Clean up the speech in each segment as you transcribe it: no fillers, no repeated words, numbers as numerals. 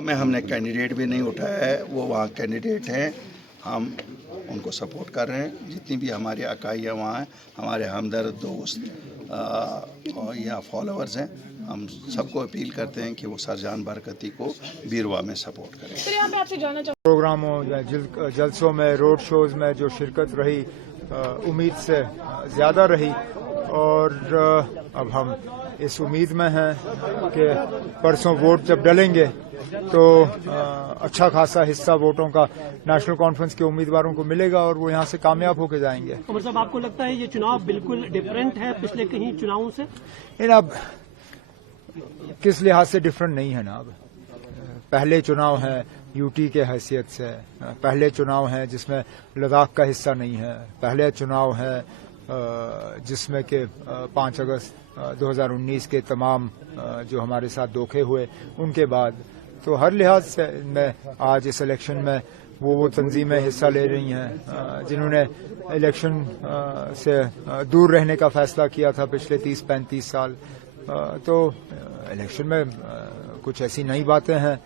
में हमने कैंडिडेट भी नहीं उठाया है, वो वहाँ कैंडिडेट हैं, हम उनको सपोर्ट कर रहे हैं। जितनी भी हमारी इकाइयाँ वहाँ हैं, हमारे हमदर्द दोस्त और या फॉलोअर्स हैं, हम सबको अपील करते हैं कि वो सरजान बरकती को बीरवा में सपोर्ट करें। सर, यहाँ पे आपसे जानना चाहूँ, प्रोग्रामों या जलसों में, रोड शोज़ में जो शिरकत रही उम्मीद से ज़्यादा रही, और अब हम इस उम्मीद में हैं कि परसों वोट जब डलेंगे तो अच्छा खासा हिस्सा वोटों का नेशनल कॉन्फ्रेंस के उम्मीदवारों को मिलेगा और वो यहाँ से कामयाब होकर जाएंगे। उमर साहब, आपको लगता है ये चुनाव बिल्कुल डिफरेंट है पिछले कहीं चुनावों से? अब किस लिहाज से डिफरेंट नहीं है ना। अब पहले चुनाव है यूटी के हैसियत से, पहले चुनाव है जिसमें लद्दाख का हिस्सा नहीं है, पहले चुनाव है जिसमें कि 5 अगस्त 2019 के तमाम जो हमारे साथ धोखे हुए उनके बाद, तो हर लिहाज से मैं आज इस इलेक्शन में वो तंजीमें हिस्सा ले रही हैं जिन्होंने इलेक्शन से दूर रहने का फैसला किया था पिछले 30-35 साल। तो इलेक्शन में कुछ ऐसी नई बातें हैं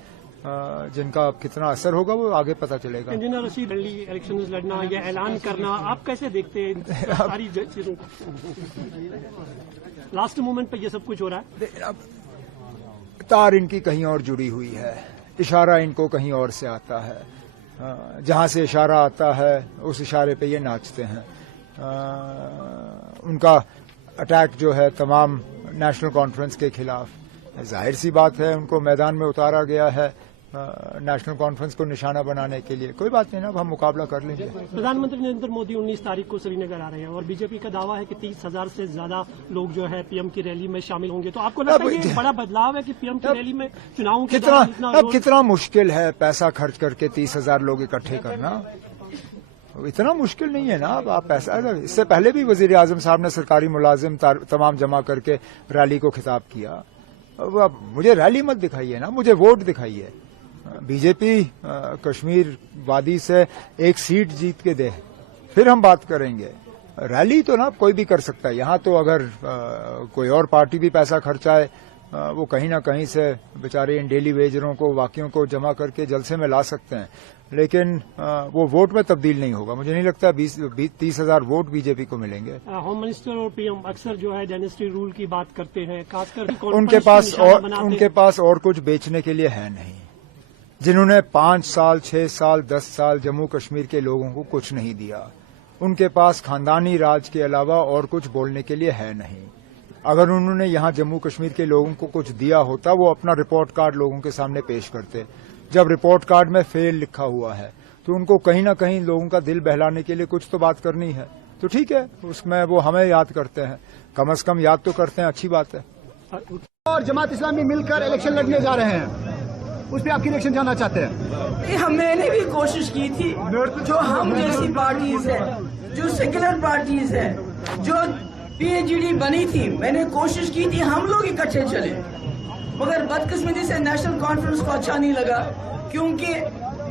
जिनका कितना असर होगा वो आगे पता चलेगा। इंजीनियर रशीद, इलेक्शन लड़ना या ऐलान करना, आप कैसे देखते हैं सारी चीजों को? लास्ट मोमेंट पे ये सब कुछ हो रहा है। तार इनकी कहीं और जुड़ी हुई है, इशारा इनको कहीं और से आता है, जहां से इशारा आता है उस इशारे पे ये नाचते हैं। उनका अटैक जो है तमाम नेशनल कॉन्फ्रेंस के खिलाफ, जाहिर सी बात है उनको मैदान में उतारा गया है नेशनल कॉन्फ्रेंस को निशाना बनाने के लिए। कोई बात नहीं ना, अब हम मुकाबला कर लेंगे। प्रधानमंत्री नरेंद्र मोदी 19 तारीख को श्रीनगर आ रहे हैं और बीजेपी का दावा है कि 30,000 से ज्यादा लोग जो है पीएम की रैली में शामिल होंगे। तो आपको लगता है ये बड़ा बदलाव है कि पीएम की रैली में चुनावों के कितना मुश्किल है पैसा खर्च करके 30,000 लोग इकट्ठे करना? इतना मुश्किल नहीं है ना। अब आप पैसा, इससे पहले भी वजीर आजम साहब ने सरकारी मुलाजिम तमाम जमा करके रैली को खिताब किया। अब मुझे रैली मत दिखाइए ना, मुझे वोट दिखाइए। बीजेपी कश्मीर वादी से एक सीट जीत के दे, फिर हम बात करेंगे। रैली तो ना कोई भी कर सकता है। यहाँ तो अगर कोई और पार्टी भी पैसा खर्चाए, वो कहीं ना कहीं से बेचारे इन डेली वेजरों को, वाकियों को जमा करके जलसे में ला सकते हैं, लेकिन वो वोट में तब्दील नहीं होगा। मुझे नहीं लगता 30,000 वोट बीजेपी को मिलेंगे। होम मिनिस्टर और पीएम अक्सर जो है डायनेस्टी रूल की बात करते हैं, खासकर उनके पास और कुछ बेचने के लिए है नहीं। जिन्होंने 5 साल, 6 साल, 10 साल जम्मू कश्मीर के लोगों को कुछ नहीं दिया, उनके पास खानदानी राज के अलावा और कुछ बोलने के लिए है नहीं। अगर उन्होंने यहाँ जम्मू कश्मीर के लोगों को कुछ दिया होता, वो अपना रिपोर्ट कार्ड लोगों के सामने पेश करते। जब रिपोर्ट कार्ड में फेल लिखा हुआ है तो उनको कहीं ना कहीं लोगों का दिल बहलाने के लिए कुछ तो बात करनी है। तो ठीक है, उसमें वो हमें याद करते हैं, कम से कम याद तो करते हैं, अच्छी बात है। और जमात इस्लामी मिलकर इलेक्शन लड़ने जा रहे हैं, उस पर आपकी इलेक्शन जाना चाहते हैं? मैंने भी कोशिश की थी, जो हम जैसी पार्टीज है, जो सेक्युलर पार्टीज है, जो पीएचडी बनी थी, मैंने कोशिश की थी हम लोग इकट्ठे चले, मगर बदकिस्मती से नेशनल कॉन्फ्रेंस को अच्छा नहीं लगा, क्योंकि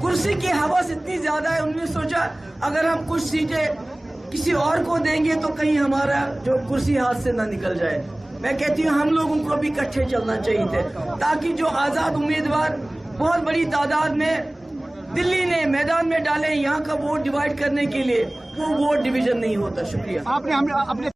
कुर्सी की हवस इतनी ज्यादा है। उन्होंने सोचा अगर हम कुछ सीटें किसी और को देंगे तो कहीं हमारा जो कुर्सी हाथ से न निकल जाए। मैं कहती हूँ हम लोगों को भी इकट्ठे चलना चाहिए थे, ताकि जो आजाद उम्मीदवार बहुत बड़ी तादाद में दिल्ली ने मैदान में डाले यहाँ का वोट डिवाइड करने के लिए, वो वोट डिवीजन नहीं होता। शुक्रिया। आपने अपने